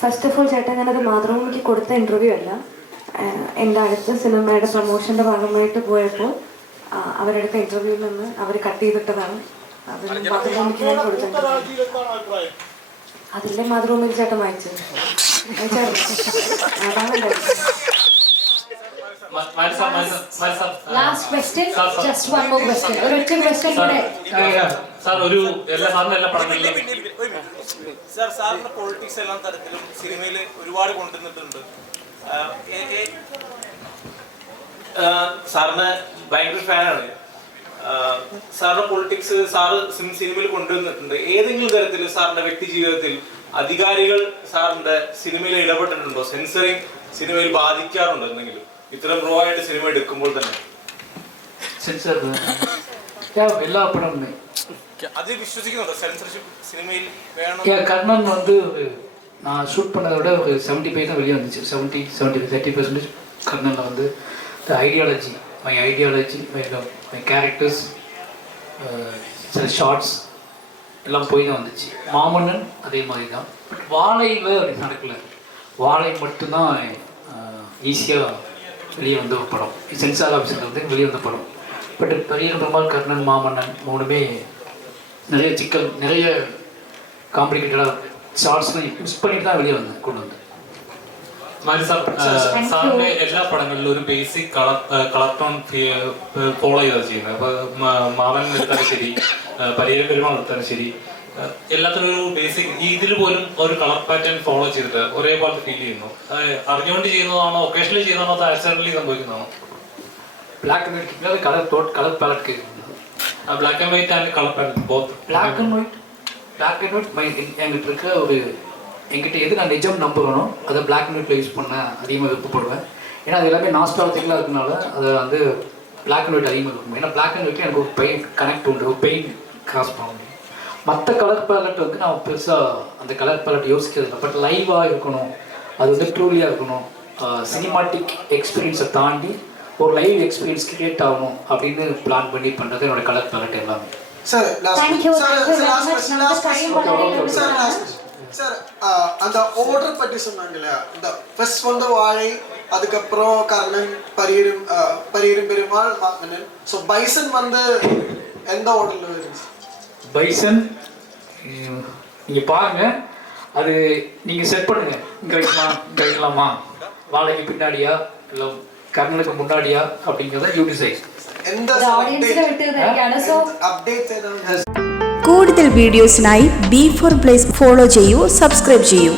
First of all ചേട്ടൻ ഞാനത് മാതൃഭൂമിക്ക് കൊടുത്ത ഇന്റർവ്യൂ അല്ല. എന്റെ അടുത്ത സിനിമയുടെ പ്രൊമോഷന്റെ ഭാഗമായിട്ട് പോയപ്പോൾ അവരെടുത്ത ഇന്റർവ്യൂവിൽ നിന്ന് അവർ കട്ട് ചെയ്തിട്ടതാണ്. അത് മാതൃഭൂമിക്ക് ഞാൻ കൊടുത്തത് അതിന്റെ മാതൃഭൂമിക്ക് ചേട്ടൻ വായിച്ചത്? അതാണല്ലോ? അതാണ്. Last question just one more question ഒരൊറ്റ ക്വസ്റ്റ്യൻ കൂടെ. സാർ ഒരു എല്ലാ സാറിന് എല്ലാ പടങ്ങളിലും സാർ സാറിന്റെ പൊളിറ്റിക്സ് എല്ലാ തരത്തിലും സിനിമയിൽ ഒരുപാട് കൊണ്ടുവന്നിട്ടുണ്ട്. സാറിന് ഭയങ്കര ഫാനാണ്. സാറിന്റെ പൊളിറ്റിക്സ് സാറ് സിനിമയിൽ കൊണ്ടുവന്നിട്ടുണ്ട്. ഏതെങ്കിലും തരത്തിൽ സാറിന്റെ വ്യക്തി ജീവിതത്തിൽ അധികാരികൾ സാറിന്റെ സിനിമയിൽ ഇടപെട്ടിട്ടുണ്ടോ? സെൻസറിങ് സിനിമയിൽ ബാധിക്കാറുണ്ടോ എന്തെങ്കിലും? ഇത്തരം റോ ആയിട്ട് സിനിമ എടുക്കുമ്പോൾ തന്നെ சென்சார் எல்லா படமுமே അത് വിശ്വസിക്കുന്നുണ്ടോ സെൻസർഷിപ്പ് സിനിമയിൽ വേണം ஏன் கர்ணன் வந்து ஒரு நான் ஷூட் பண்ணதை விட ஒரு செவன்ட்டி ஃபைவ் தான் வெளியே வந்துச்சு seventy seventy five thirty percentage கர்ணனில் வந்து the ideology my ideology my my characters சில ஷார்ட்ஸ் எல்லாம் போய் தான் வந்துச்சு மாமன்னன் அதே மாதிரி தான் பட் வாழையில் அப்படி நடக்கல வாழை மட்டும்தான் ஈஸியாக வெளியே வந்த ஒரு படம் சென்சார் ஆஃபீஸில் வந்து வெளியே வந்த படம் பட் பெரிய பெருமாள் கர்ணன் மாமன்னன் மூணுமே நிறைய சிக்கல் நிறைய காம்ப்ளிகேட்டடாக ஷார்ட்ஸ்லாம் யூஸ் பண்ணிட்டு தான் வெளியே வந்தேன் கொண்டு வந்தேன் മാരി സാർ സാറിന്റെ എല്ലാ പടങ്ങളിലും ഒരു basic colour colour tone follow ചെയ്താണ് ചെയ്യുന്നത് അപ്പൊ മ- മാമൻ എടുത്താലും ശരി പരിയര പെരുമാൾ എടുത്താലും ശരി ഏഹ് എല്ലാത്തിനും ഒരു ബേസിക് ഇതിൽ പോലും ഒരു കളർ പാറ്റേൺ ഫോളോ ചെയ്തിട്ട് ഒരേപോലെ ഫീൽ ചെയ്യുന്നു അത് അറിഞ്ഞുകൊണ്ട് ചെയ്യുന്നതാണോ ഒക്കേഷണലി ചെയ്യുന്നതാണോ അത് ആക്സിഡന്റലി സംഭവിക്കുന്നതാണോ black and white colour dot colour palette கேட்குது black and white and colour pattern both black and white black and white my எங்கிட்ட இருக்க ஒரு என்கிட்ட எது நான் நிஜம் நம்புறனோ அதை பிளாக் அண்ட் ஒயிட்டில் யூஸ் பண்ண அதிகமாக விருப்பப்படுவேன் ஏன்னா அது எல்லாமே நாஸ்டாலஜிக்கலாக இருக்கனால அதை வந்து பிளாக் அண்ட் ஒயிட் அதிகமாக இருக்கும் ஏன்னா பிளாக் அண்ட் ஒயிட் எனக்கு ஒரு பெயின் கனெக்ட் உண்டு ஒரு பெயின் கிராஸ் பண்ண முடியும் மற்ற கலர் பேலட் வந்து நான் பெருசாக அந்த கலர் பேலட் யோசிக்கிறது பட் லைவாக இருக்கணும். அது வந்து ட்ரூலியாக இருக்கணும். சினிமாட்டிக் எக்ஸ்பீரியன்ஸை தாண்டி ஒரு லைவ் எக்ஸ்பீரியன்ஸ் கிரியேட் ஆகணும் அப்படின்னு பிளான் பண்ணி பண்ணுறது என்னோட கலர் பேலட் எல்லாமே. சார் uh, அந்த ஆர்டர் பற்றி சொன்னாங்க இந்த ஃபர்ஸ்ட் வந்து வாழை அதுக்கப்புறம் கர்ணன் பரியரும் பரியரும் பெருமாள் ஸோ பைசன் வந்து எந்த ஆர்டரில் பைசன் நீங்கள் பாருங்க அது நீங்கள் செட் பண்ணுங்க இங்கே வைக்கலாம் இங்கே வைக்கலாமா வாழைக்கு பின்னாடியா இல்லை கர்ணனுக்கு முன்னாடியா அப்படிங்கிறத யூ டிசைட் எந்த The audience നെ വിട്ടുതരികയാണ്. So, അപ്ഡേറ്റ് ഏതാണ് കൂടുതൽ വീഡിയോസിനായി ബി ഫോർ പ്ലേസ് ഫോളോ ചെയ്യൂ സബ്സ്ക്രൈബ് ചെയ്യൂ